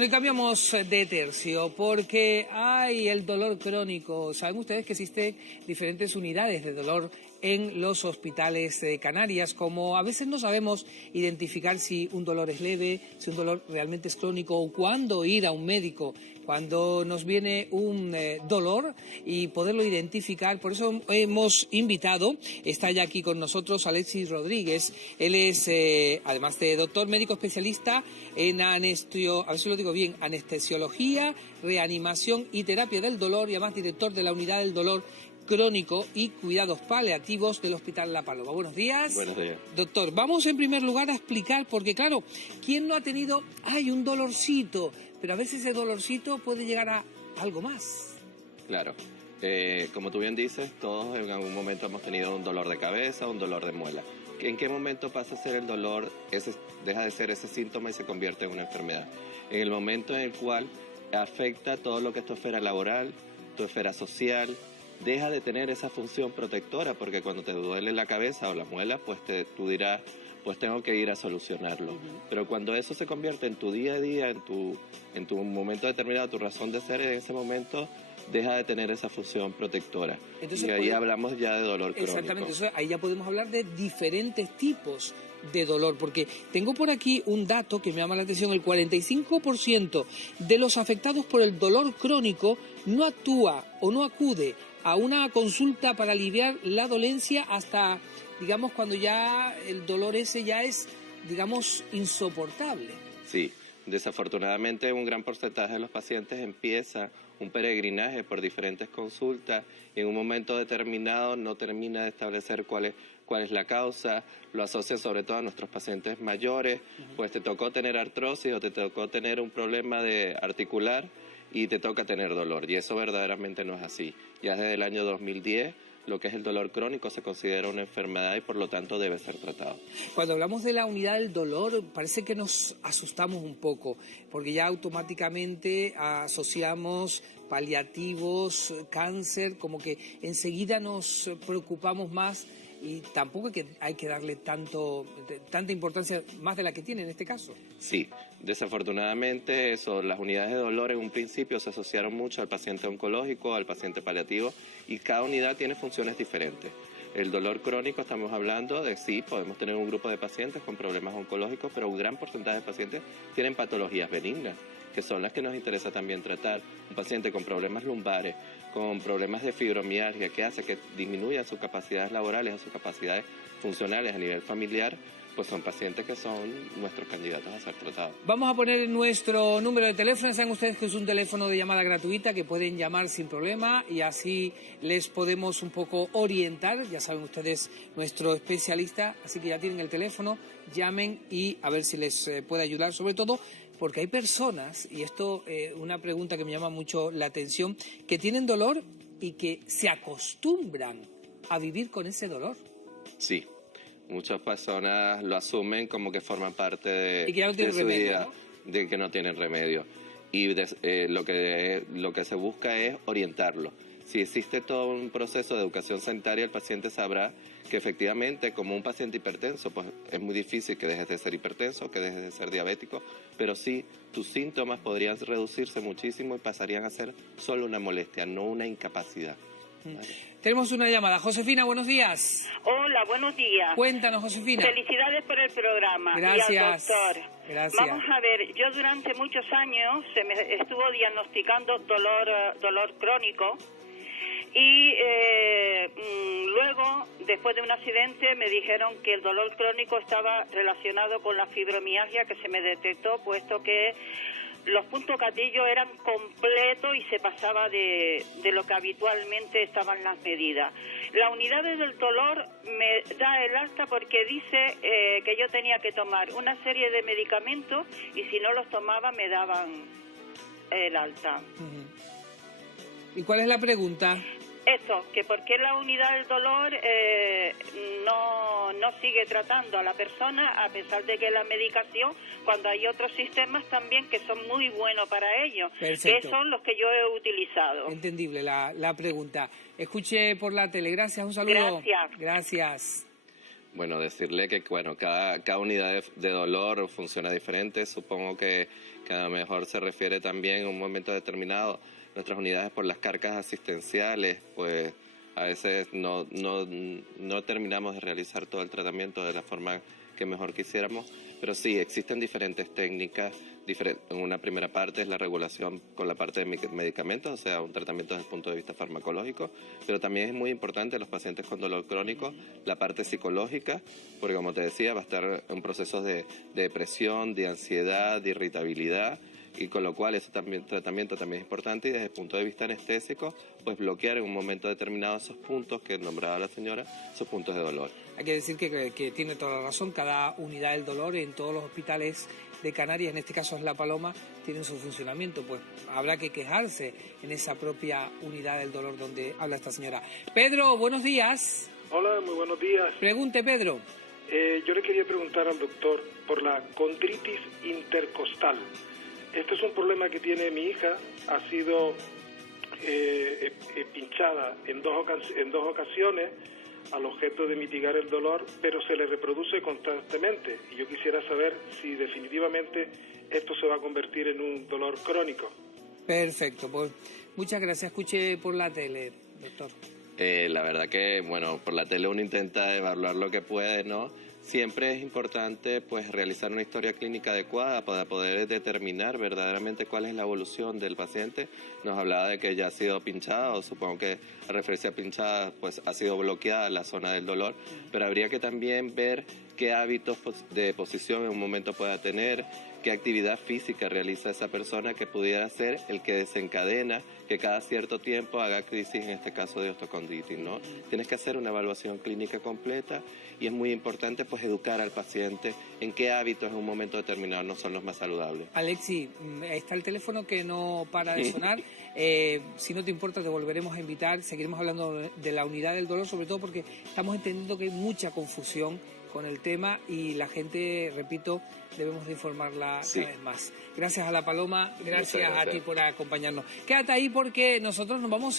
Hoy cambiamos de tercio porque hay el dolor crónico. Saben ustedes que existen diferentes unidades de dolor en los hospitales de Canarias, como a veces no sabemos identificar si un dolor es leve, si un dolor realmente es crónico o cuándo ir a un médico, cuando nos viene un dolor y poderlo identificar. Por eso hemos invitado, está ya aquí con nosotros Alexis Rodríguez. Él es, además de doctor médico especialista en anestesiología, reanimación y terapia del dolor y además director de la unidad del dolor crónico y cuidados paliativos del Hospital La Paloma. Buenos días. Buenos días. Doctor, vamos en primer lugar a explicar, porque claro, ¿quién no ha tenido, un dolorcito? Pero a veces ese dolorcito puede llegar a algo más. Claro. Como tú bien dices, todos en algún momento hemos tenido un dolor de cabeza, un dolor de muela. ¿En qué momento pasa a ser el dolor, deja de ser ese síntoma y se convierte en una enfermedad? En el momento en el cual afecta todo lo que es tu esfera laboral, tu esfera social, deja de tener esa función protectora, porque cuando te duele la cabeza o la muela, pues tú dirás, pues tengo que ir a solucionarlo. Pero cuando eso se convierte en tu día a día, en tu momento determinado, tu razón de ser, en ese momento deja de tener esa función protectora. Entonces, y ahí hablamos ya de dolor crónico. Exactamente, entonces ahí ya podemos hablar de diferentes tipos de dolor, porque tengo por aquí un dato que me llama la atención: el 45% de los afectados por el dolor crónico no actúa o no acude a una consulta para aliviar la dolencia hasta, digamos, cuando ya el dolor ese ya es, digamos, insoportable. Sí, desafortunadamente un gran porcentaje de los pacientes empieza un peregrinaje por diferentes consultas y en un momento determinado no termina de establecer cuál es la causa, lo asocia sobre todo a nuestros pacientes mayores, pues te tocó tener artrosis o te tocó tener un problema de articular y te toca tener dolor, y eso verdaderamente no es así. Ya desde el año 2010, lo que es el dolor crónico se considera una enfermedad y por lo tanto debe ser tratado. Cuando hablamos de la unidad del dolor, parece que nos asustamos un poco, porque ya automáticamente asociamos paliativos, cáncer, como que enseguida nos preocupamos más y tampoco hay que darle tanta importancia más de la que tiene en este caso. Sí, desafortunadamente las unidades de dolor en un principio se asociaron mucho al paciente oncológico, al paciente paliativo, y cada unidad tiene funciones diferentes. El dolor crónico, estamos hablando de sí, podemos tener un grupo de pacientes con problemas oncológicos, pero un gran porcentaje de pacientes tienen patologías benignas, que son las que nos interesa también tratar. Un paciente con problemas lumbares, con problemas de fibromialgia, que hace que disminuyan sus capacidades laborales o sus capacidades funcionales a nivel familiar, pues son pacientes que son nuestros candidatos a ser tratados. Vamos a poner nuestro número de teléfono. Saben ustedes que es un teléfono de llamada gratuita que pueden llamar sin problema y así les podemos un poco orientar. Ya saben ustedes, nuestro especialista, así que ya tienen el teléfono, llamen y a ver si les puede ayudar, sobre todo porque hay personas, y esto una pregunta que me llama mucho la atención, que tienen dolor y que se acostumbran a vivir con ese dolor. Sí. Muchas personas lo asumen como que forman parte de, y que ya no tienen su remedio, vida, ¿no? De que no tienen remedio. Y lo que se busca es orientarlo. Si existe todo un proceso de educación sanitaria, el paciente sabrá que efectivamente, como un paciente hipertenso, pues es muy difícil que dejes de ser hipertenso, que dejes de ser diabético, pero sí, tus síntomas podrían reducirse muchísimo y pasarían a ser solo una molestia, no una incapacidad. ¿Vale? Tenemos una llamada. Josefina, buenos días. Hola, buenos días. Cuéntanos, Josefina. Felicidades por el programa. Gracias. Y al doctor. Gracias. Vamos a ver, yo durante muchos años se me estuvo diagnosticando dolor crónico y luego, después de un accidente, me dijeron que el dolor crónico estaba relacionado con la fibromialgia que se me detectó, puesto que los puntos gatillo eran completos y se pasaba de lo que habitualmente estaban las medidas. La unidad del dolor me da el alta porque dice que yo tenía que tomar una serie de medicamentos y si no los tomaba me daban el alta. ¿Y cuál es la pregunta? Eso, que por qué la unidad del dolor no sigue tratando a la persona a pesar de que la medicación, cuando hay otros sistemas también que son muy buenos para ellos, Perfecto. que son los que yo he utilizado. Entendible la pregunta. Escuche por la tele. Gracias, un saludo. Gracias. Gracias. Bueno, decirle que bueno, cada unidad de dolor funciona diferente. Supongo que a lo mejor se refiere también en un momento determinado. Nuestras unidades por las cargas asistenciales, pues a veces no terminamos de realizar todo el tratamiento de la forma que mejor quisiéramos. Pero sí, existen diferentes técnicas. En una primera parte es la regulación con la parte de medicamentos, o sea, un tratamiento desde el punto de vista farmacológico, pero también es muy importante en los pacientes con dolor crónico la parte psicológica, porque como te decía, va a estar en procesos de depresión, de ansiedad, de irritabilidad, y con lo cual ese tratamiento también es importante, y desde el punto de vista anestésico, pues bloquear en un momento determinado esos puntos que nombraba la señora, esos puntos de dolor. Hay que decir que tiene toda la razón, cada unidad del dolor en todos los hospitales de Canarias, en este caso es La Paloma, tienen su funcionamiento, pues habrá que quejarse en esa propia unidad del dolor donde habla esta señora. Pedro, buenos días. Hola, muy buenos días. Pregunte, Pedro. Yo le quería preguntar al doctor por la condritis intercostal. Este es un problema que tiene mi hija, ha sido pinchada en dos ocasiones al objeto de mitigar el dolor, pero se le reproduce constantemente. Y yo quisiera saber si definitivamente esto se va a convertir en un dolor crónico. Perfecto, pues muchas gracias. Escuche por la tele, doctor. La verdad que, bueno, por la tele uno intenta evaluar lo que puede, ¿no? Siempre es importante pues realizar una historia clínica adecuada para poder determinar verdaderamente cuál es la evolución del paciente. Nos hablaba de que ya ha sido pinchado, supongo que al referirse a pinchada pues ha sido bloqueada la zona del dolor, pero habría que también ver qué hábitos de posición en un momento pueda tener, qué actividad física realiza esa persona que pudiera ser el que desencadena que cada cierto tiempo haga crisis, en este caso de osteocondritis, ¿no? Tienes que hacer una evaluación clínica completa y es muy importante pues educar al paciente en qué hábitos en un momento determinado no son los más saludables. Alexi, está el teléfono que no para de sonar. Si no te importa, te volveremos a invitar. Seguiremos hablando de la unidad del dolor, sobre todo porque estamos entendiendo que hay mucha confusión con el tema y la gente, repito, debemos de informarla cada vez más. Gracias a La Paloma, gracias a ti por acompañarnos. Quédate ahí porque nosotros nos vamos